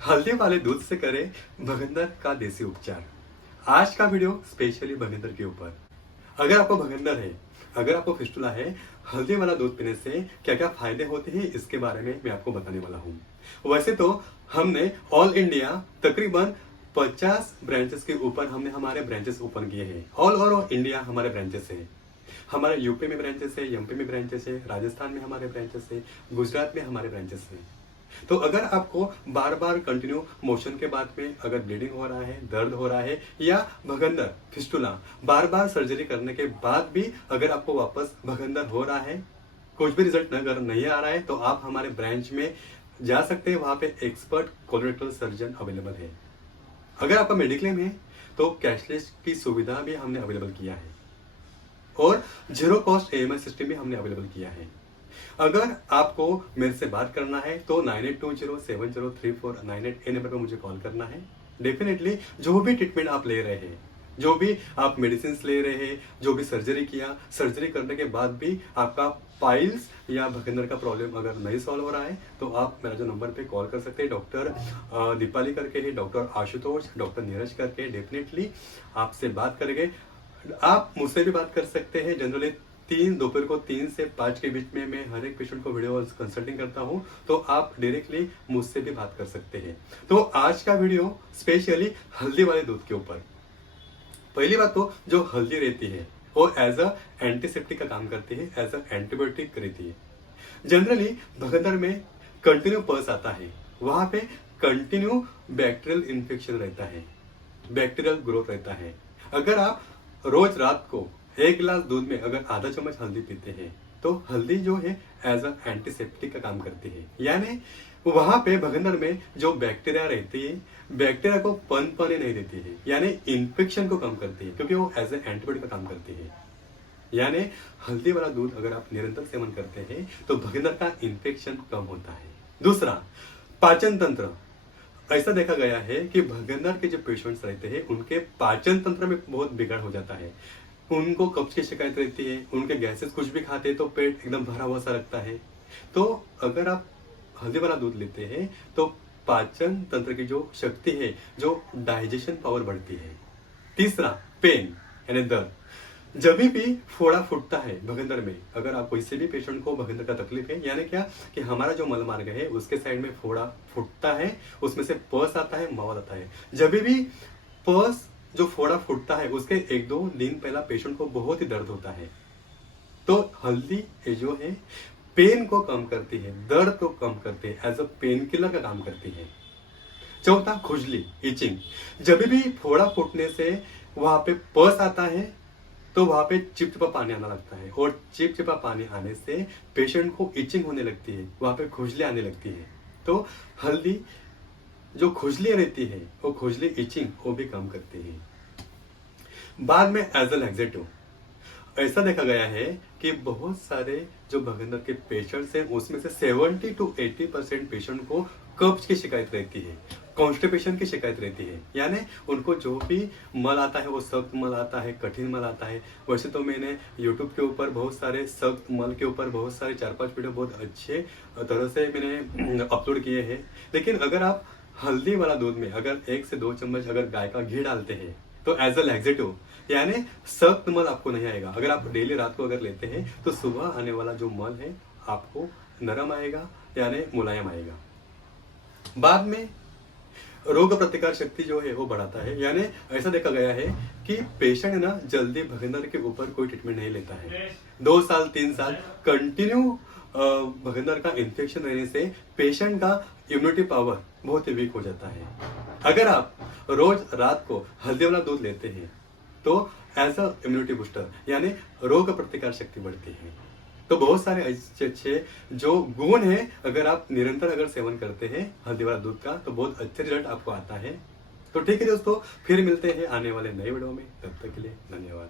हल्दी वाले दूध से करें भगंदर का देसी उपचार। आज का वीडियो स्पेशली भगंदर के ऊपर। अगर आपको भगंदर है, अगर आपको फिस्टुला है, हल्दी वाला दूध पीने से क्या क्या फायदे होते हैं इसके बारे में मैं आपको बताने वाला हूँ। वैसे तो हमने ऑल इंडिया तकरीबन 50 ब्रांचेस के ऊपर हमने हमारे ब्रांचेस ओपन किए हैं। ऑल ओवर इंडिया हमारे ब्रांचेस है। हमारे यूपी में ब्रांचेस है, एमपी में ब्रांचेस है, राजस्थान में हमारे ब्रांचेस है, गुजरात में हमारे ब्रांचेस है। तो अगर आपको बार बार कंटिन्यू मोशन के बाद में अगर ब्लीडिंग हो रहा है, दर्द हो रहा है या भगंदर फिस्टुला बार बार सर्जरी करने के बाद भी अगर आपको वापस भगंदर हो रहा है, कुछ भी रिजल्ट अगर नहीं आ रहा है, तो आप हमारे ब्रांच में जा सकते हैं। वहां पे एक्सपर्ट कोलोरेक्टल सर्जन अवेलेबल है। अगर आपका मेडिक्लेम है तो कैशलेस की सुविधा भी हमने अवेलेबल किया है और जीरो कॉस्ट EMI सिस्टम भी हमने अवेलेबल किया है। अगर आपको मेरे से बात करना है तो 9820703498 नंबर पर मुझे कॉल करना है। डेफिनेटली जो भी ट्रीटमेंट आप ले रहे हैं, जो भी आप मेडिसिन ले रहे हैं, जो भी सर्जरी किया, सर्जरी करने के बाद भी आपका पाइल्स या भगंदर का प्रॉब्लम अगर नहीं सॉल्व हो रहा है, तो आप मेरा जो नंबर पे कॉल कर सकते हैं। डॉक्टर दीपाली करके है, डॉक्टर आशुतोष, डॉक्टर नीरज करके डेफिनेटली आपसे बात करेंगे। आप मुझसे भी बात कर सकते हैं। जनरली दोपहर को 3 से 5 के बीच में मैं हर एक पेशेंट को वीडियो कंसल्टिंग करता हूं, तो आप डायरेक्टली मुझसे भी बात कर सकते हैं। तो आज का वीडियो स्पेशली हल्दी वाले दूध के ऊपर। पहली बात तो जो हल्दी रहती है वो एज अ एंटीसेप्टिक का काम करती है, एज अ एंटीबायोटिक रहती है। जनरली भगंदर में कंटिन्यू पस आता है, वहां पे कंटिन्यू बैक्टीरियल इन्फेक्शन रहता है, बैक्टीरियल ग्रोथ रहता है। अगर आप रोज रात को 1 गिलास दूध में अगर आधा चम्मच हल्दी पीते हैं, तो हल्दी जो है एज अ एंटीसेप्टिक का काम करती है। यानी वहां पे भगंदर में जो बैक्टीरिया रहती है, बैक्टीरिया को पनपने नहीं देती है, यानी इन्फेक्शन को कम करती है, क्योंकि वो एज ए एंटीबायोटिक का काम करती है। यानी हल्दी वाला दूध अगर आप निरंतर सेवन करते हैं तो भगंदर का इन्फेक्शन कम होता है। दूसरा, पाचन तंत्र। ऐसा देखा गया है कि भगंदर के जो पेशेंट्स रहते हैं उनके पाचन तंत्र में बहुत बिगड़ हो जाता है। उनको कब्ज की शिकायत रहती है, उनके गैसेस कुछ भी खाते हैं तो पेट एकदम भरा हुआ सा लगता है। तो अगर आप हल्दी वाला दूध लेते हैं तो पाचन तंत्र की जो शक्ति है, जो डाइजेशन पावर बढ़ती है। तीसरा, पेन यानी दर्द। जब भी फोड़ा फूटता है भगंदर में, अगर आप किसी भी पेशेंट को भगंदर का तकलीफ है, यानी क्या कि हमारा जो मल मार्ग है उसके साइड में फोड़ा फूटता है, उसमें से पस आता है, मवाद आता है। जब भी पस जो फोड़ा फूटता है उसके 1-2 दिन पहला पेशेंट को बहुत ही दर्द होता है। तो हल्दी जो है पेन को कम करती है, दर्द को कम करती है, एज अ पेन किलर का काम करती है। चौथा, खुजली, इचिंग। जब भी फोड़ा फूटने से वहां पे पस आता है तो वहां पे चिपचिपा पानी आना लगता है, और चिपचिपा पानी आने से पेशेंट को इचिंग होने लगती है, वहां पे खुजली आने लगती है। तो हल्दी जो खुजली रहती है, वो खुजली, इचिंग वो भी कम करती है। बाद में एज अ लैक्सेटिव। ऐसा देखा गया है कि बहुत सारे जो भगंदर के पेशेंट्स हैं उसमें से 70 to 80% पेशेंट को कब्ज की शिकायत रहती है, कॉन्स्टिपेशन की शिकायत रहती है। यानी उनको जो भी मल आता है वो सख्त मल आता है, कठिन मल आता है। वैसे तो मैंने YouTube के ऊपर बहुत सारे सख्त मल के ऊपर बहुत सारे 4-5 वीडियो बहुत अच्छे तरह से मैंने अपलोड किए हैं। लेकिन अगर आप हल्दी वाला दूध में अगर 1 से 2 चम्मच अगर गाय का घी डालते हैं तो एज अ लैक्सेटिव, यानी सख्त मल आपको नहीं आएगा। अगर आप डेली रात को अगर लेते हैं तो सुबह आने वाला जो मल है आपको नरम आएगा, यानी मुलायम आएगा। बाद में रोग प्रतिकार शक्ति जो है वो बढ़ाता है। यानी ऐसा देखा गया है कि पेशेंट ना जल्दी भगंदर के ऊपर कोई ट्रीटमेंट नहीं लेता है। 2 साल 3 साल कंटिन्यू भगंदर का इन्फेक्शन रहने से पेशेंट का इम्यूनिटी पावर बहुत ही वीक हो जाता है। अगर आप रोज रात को हल्दी वाला दूध लेते हैं तो एज अ इम्यूनिटी बूस्टर, यानी रोग प्रतिकार शक्ति बढ़ती है। तो बहुत सारे अच्छे जो गुण है, अगर आप निरंतर अगर सेवन करते हैं हल्दी वाला दूध का तो बहुत अच्छे रिजल्ट आपको आता है। तो ठीक है दोस्तों, फिर मिलते हैं आने वाले नए वीडियो में। तब तक के लिए धन्यवाद।